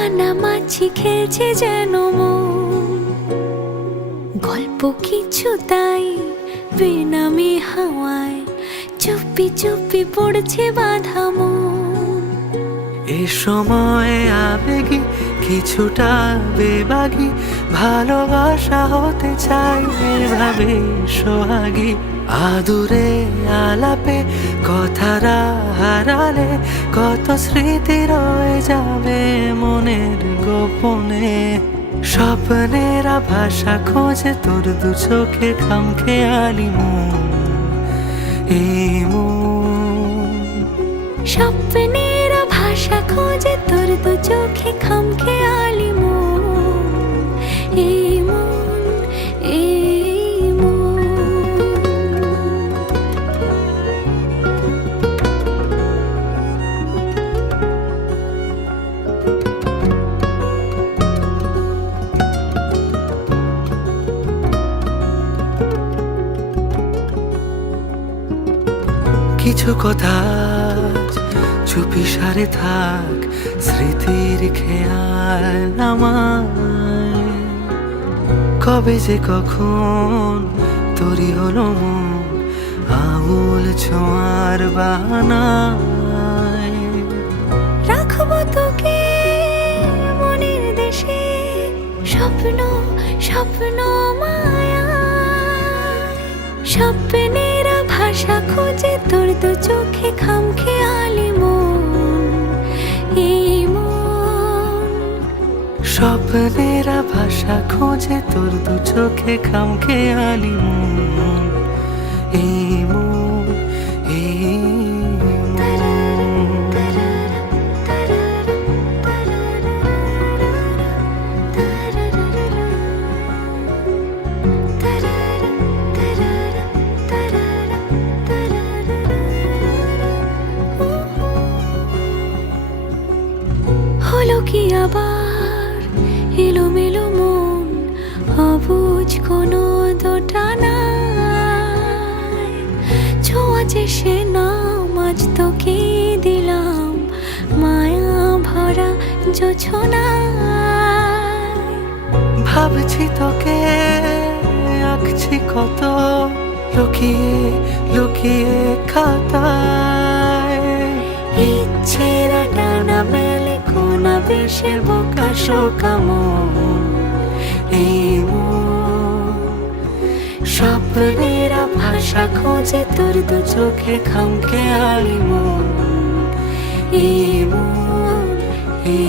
কানামাছি খেলছে যেন মন, গল্প কিছু তাই বেনামি হাওয়ায় চুপি চুপি পড়ছে বাঁধা মন। এ সময় আবেগী কিছুটা বেবাগী, ভালোবাসা হতে চাই এভাবে সোহাগী। আদুরে আলাপে কথারা হারালে কত স্মৃতি রয়ে যাবে মনের গোপনে। স্বপ্নের ভাষা খোঁজে তোর দু চোখে খামখেয়ালি মন, এই মন। স্বপ্নের ভাষা খোঁজে তোর দু চোখে খামখেয়ালি মন, এই মন, এই মন। কিছু কথা চুপি সারে থাক, স্মৃতির খেয়াল আমায়। কবে যে কখন তরি হলো মন আঙুল ছোঁয়ার বাহানায়। রাখবো তোকে মনের দেশে, স্বপ্ন স্বপ্ন মায়া। স্বপ্নের ভাষা খোঁজে তোর দু চোখে খামখেয়ালি মন, এই মন। স্বপ্নের ভাষা খোঁজে তোর দু চোখে খামখেয়ালি মন, এই মন, এই মন। হলো কি আবার এলোমেলো মন, অবুঝ কোনো দোটানায়। ছোঁয়াচে সে নাম আজ তোকে দিলাম, মায়া ভরা জোছনায়। ভাবছি তোকে আঁকছি কত লুকিয়ে লুকিয়ে খাতায়। ইচ্ছের ডানা মেলে কোনা বেশের বোকা শোকা মন, এই মন। স্বপ্নের ভাষা খোঁজে তোর দু চোখে খামখেয়ালি মন, এই মন, এই